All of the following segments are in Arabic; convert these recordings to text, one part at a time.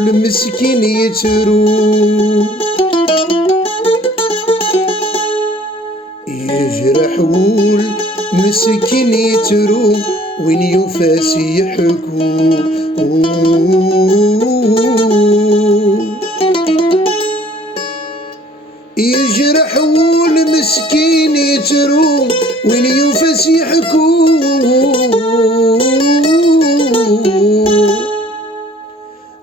المسكين يترو، يجرح والمسكين يترو وين يفاس يحكو. يجرح والمسكين يترو وين يفاس يحكو.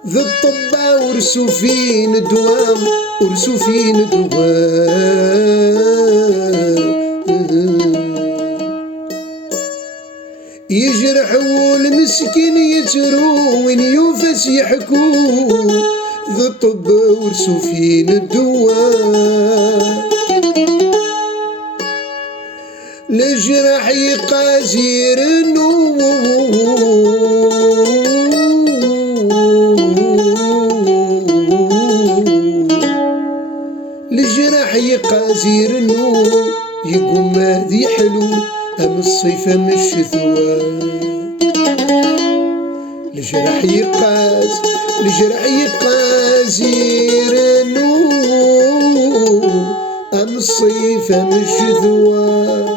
ذا الطبع ورسو فين الدوام، ورسو فين الدوام. يجرح والمسكين يترو وين يوفاس يحكو. ذا الطب ورسو فين الدواء. الجرح يقاسي رنو، الجرح يقاسي رنو يقوم هذي حلو أم الصيف أم الشتوى. الجرح يقاس يرنو أم الصيف أم الشتوى.